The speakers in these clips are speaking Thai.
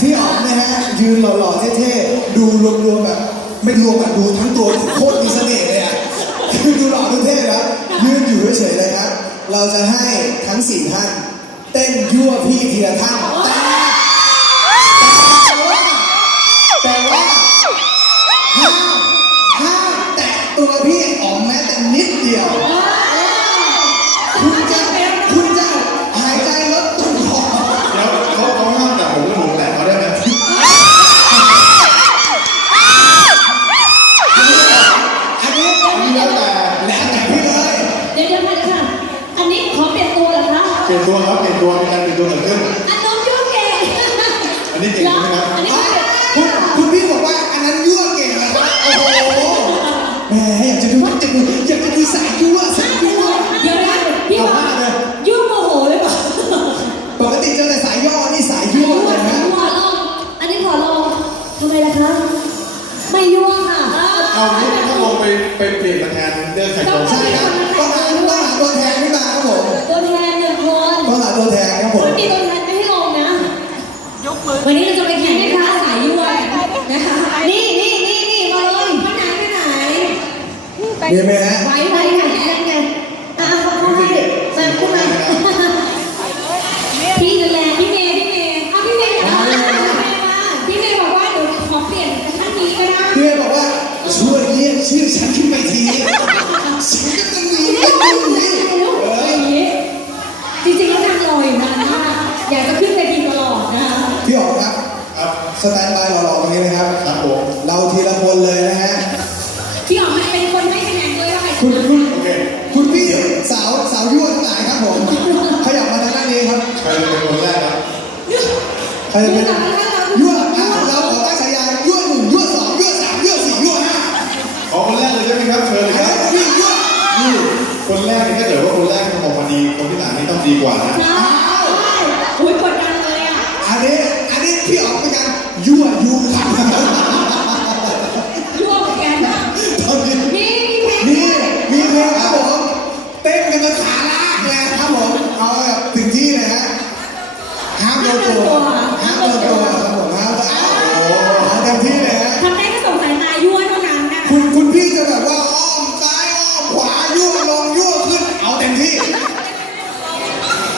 ที่อ๋อมนะฮะยืนหล่อๆเท่ๆดูรวมๆแบบไม่รวมแบบดูทั้งตัวโคตรมีเสน่ห์เลยอะคือดูหล่อดูเท่แล้วยืนอยู่เฉยๆเลยครับเราจะให้ทั้งสี่ท่านเต้นยั่วพี่ทีละท่า เปลี่ยนตัวครับเปลี่ยนตัวมีการเปลี่ยนตัวเกิดขึ้นอันน้องยุ่งเก่งอันนี้เก่งใช่ไหมครับอันนี้คุณคุณพี่บอกว่าอันนั้นยั่วเก่งนะครับ โอ้โหแหมอยากจะดูอยากจะดูอยากจะดูสายยั่วสายยั่วเดี๋ยวนะพี่บอกยุ่งโมโหเลยเปล่าปกติเจอแต่สายย่อนี่สายยั่วเลยนะขอลองอันนี้ขอลองทำไมล่ะคะไม่ยั่วค่ะเอางี้ถ้าลงไปไปเปลี่ยนมาแทนเดินไข่ตรงใช่ครับต้องหาต้องหาตัวแทนขึ้นมาครับผมตัวแทนหนึ่งคน ต้องหาตัวแทนครับผมไม่มีตัวแทนไม่ให้ลงนะวันนี้เราจะไปแข่งให้ค้าสายยั่วนะคะ นี่นี่นี่นี่มาเลยไปไหนไปไหนมีไหมฮะ ไว้ไว้ไง นี้ครับใครจะ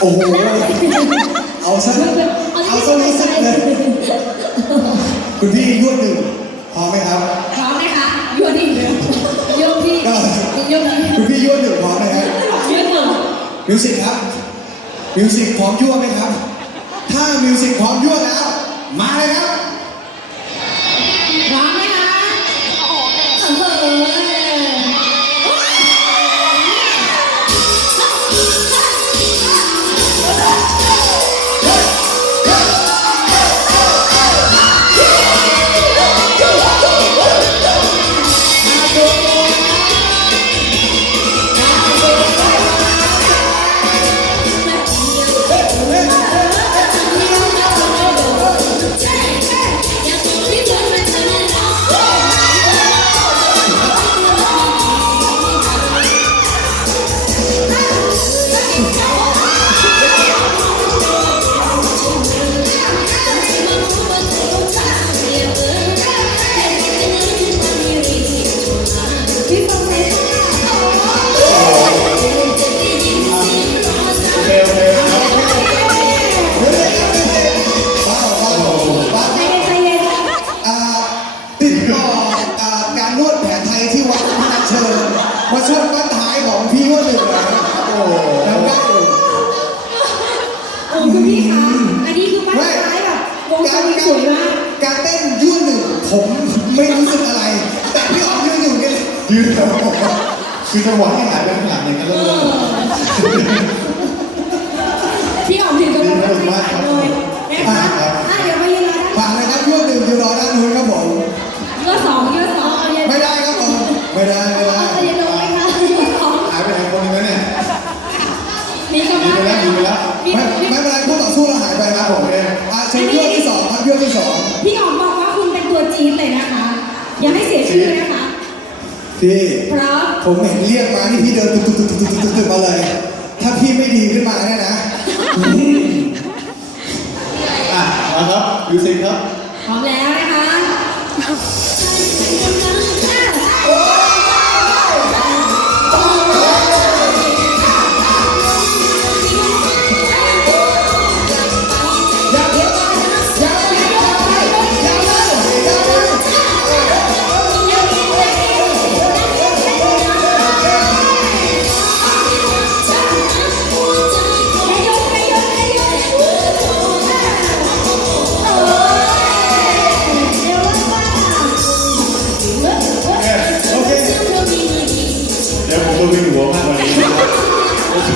โอ้โห เอาซะเอาซะรู้สึกเลยคุณพี่ยั่วหนึ่งพร้อมไหมครับพร้อมไหมคะยั่วที่เดียวยั่วพี่ยั่วพี่คุณพี่ยั่วหนึ่งพร้อมไหมครับยั่วหนึ่งมิวสิกครับมิวสิกพร้อมยั่วไหมครับ ถ้ามิวสิกพร้อมยั่วแล้ว มาเลยครับ แบบวงสวิงสวยมากการเต้นยั่วหนึ่งผมไม่รู้สึกอะไร แต่พี่อ๋อมยั่วหนึ่งเนี่ยยืนแบบคือจังหวะที่หายไปข้างหลังอย่างนั้นเอเลยอพี่อ๋อมถึงกับแบบไม่ถ่ายเลยนะคะอะเดี๋ยวมายืนรอด้านผ่านเลยครับยั่วหนึ่งอยู่รอด้านนู้นครับผมเยื่อสองเยื่อสองเยื่อไม่ได้ครับผมไม่ได้ไม่ได้ ชื่อนะคะ พี่เพราะ ผมเห็นเรียกมานี่พี่เดินตุ๊กตุ๊กตุ๊กตุ๊กตุ๊กตุ๊กมาเลย ถ้าพี่ไม่ดีขึ้นมาเนี่ยนะอะมาอะครับยูซิครับ พร้อมแล้วนะคะ เดี๋ยวผมจะวิ่งหัวมากกว่านี้นะครับโอเค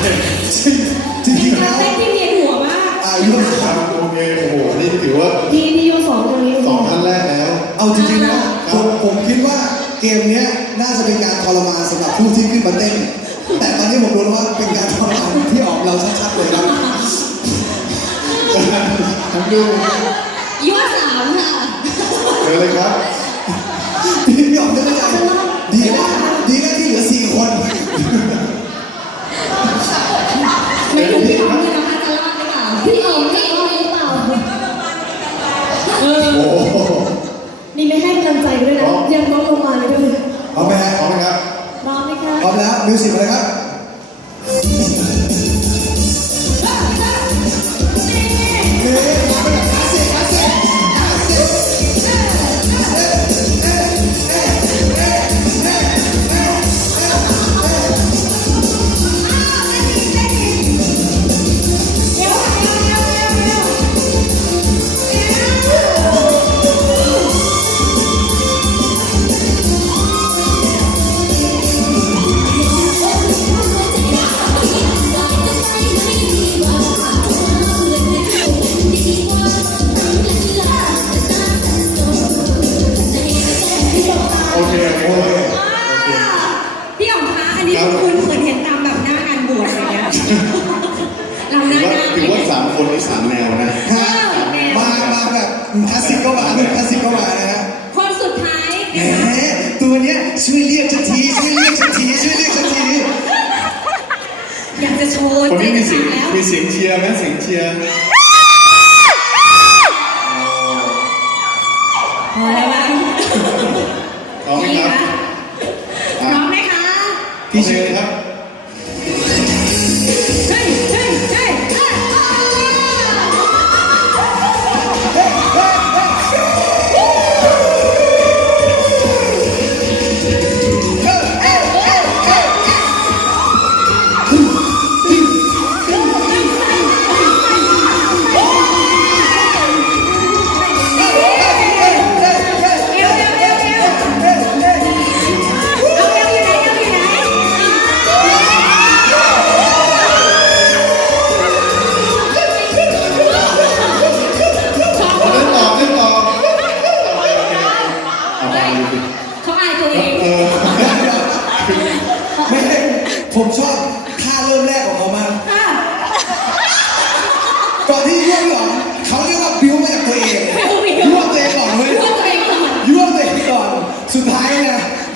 จริงเป็นๆกาแล้รวเต้นที่เวียนหัวมากอายุครับโอเคโอ้โหนี่ถือว่าทีนี้ยูสองตัวนี้สองท่านแรกแล้ว เอาจริงๆนะผมผมคิดว่าเกมเนี้ยน่าจะเป็นการทรมานสำหรับผู้ที่ขึ้นมาเต้น แต่ตอนนี้ผมรู้แล้วว่าเป็นการทรมานที่ออกเราชัดๆเลยครับทั้งดูยูสามค่ะเดี๋ยวเลยครับ สามคนนี้สามแนวนะฮะมามาแบบคลาสสิกก็มาคลาสสิกก็มานะฮะคนสุดท้ายแหมตัวเนี้ยช่วยเรียกฉันทีช่วยเรียกฉันทีช่วยเรียกฉันที อยากจะโชว์คนใจนี้มีจะเสียขางดแล้ว มีเสียงเชียร์ไหมเสียงเชียร์พอแล้วมั้งพร้อมไหมครับพร้อมไหมคะพี่เชียร์ครับ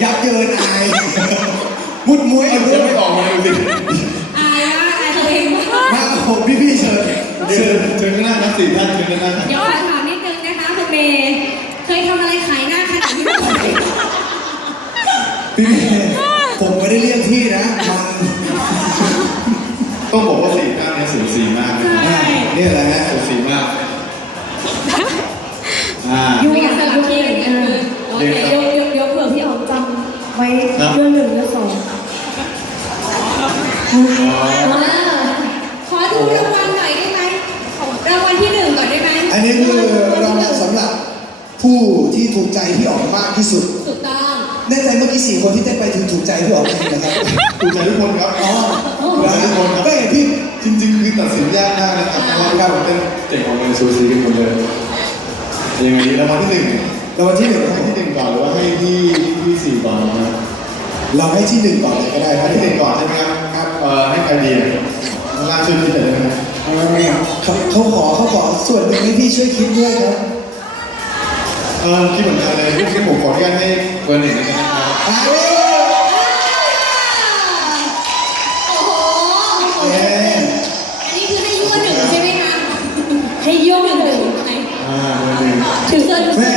ยยับเยินอายมุดมุ้ยเอาเอาเดี๋เรื่ยอวงไม่ออกมาดูสิอายมากอายตัวเองมากมาผมพี่พี่ๆเชิญเดี๋ยวเชิญข้างหน้าครับสี่ท่านเชิญข้างหน้าครับเดี๋ยวขอถามนิดนึงนะคะคุณเมย์เคยทำอะไรขายหน้าขนาดนี้มาก่อนไหมพี่พี่ผมไม่ได้เรียกพี่นะมันต้องบอกว่าสี่ท่านนี้สูสีมากนะอ่าเนี่ยแหละฮะสูสีมากอ่ายุ่งกับสลับ ขอดูรางวัลหน่อยได้ไหมรางวัลที่หนึ่งก่อนได้ไหมอันนี้คือรางวัลสำหรับผู้ที่ถูกใจพี่ออกมากที่สุด ถูกต้องแน่ใจเมื่อกี้สี่คนที่เต้นไปถึงถูกใจพี่ออกไหมนะครับถูกใจทุกคนครับอ๋อถูกใจทุกคนครับก็เห็นพี่จริงๆคือตัดสินยากมากนะครับเพราะว่าเราเต้นเก่งของเงินสูสีกันหมดเลยยังไงดีรางวัลที่หนึ่งรางวัลที่หนึ่งให้ที่หนึ่งก่อนหรือว่าให้ที่ที่สี่ก่อนนะครับเราให้ที่หนึ่งก่อนเลยก็ได้คให้รับที่หนึ่งก่อนใช่ไหมครับครับเอ่อให้ใครดีอะข้างล่างช่วยคิดหน่อยได้ไหมครับเขาเขาขอเขาขอส่วนหนึ่งให้พี่ช่วยคิดด้วยครับเออคิดเหมือนกันเลยที่ผมขออนุญาตให้เบอร์หนึ่งนะครับอ่าเว้ยโอ้โหเอ๊ะอันนี้คือให้ยั่วหนึ่งใช่ไหมคะให้ยั่วหนึ่งไหมอ่าเบอร์หนึ่งถือเงินแม่เป็น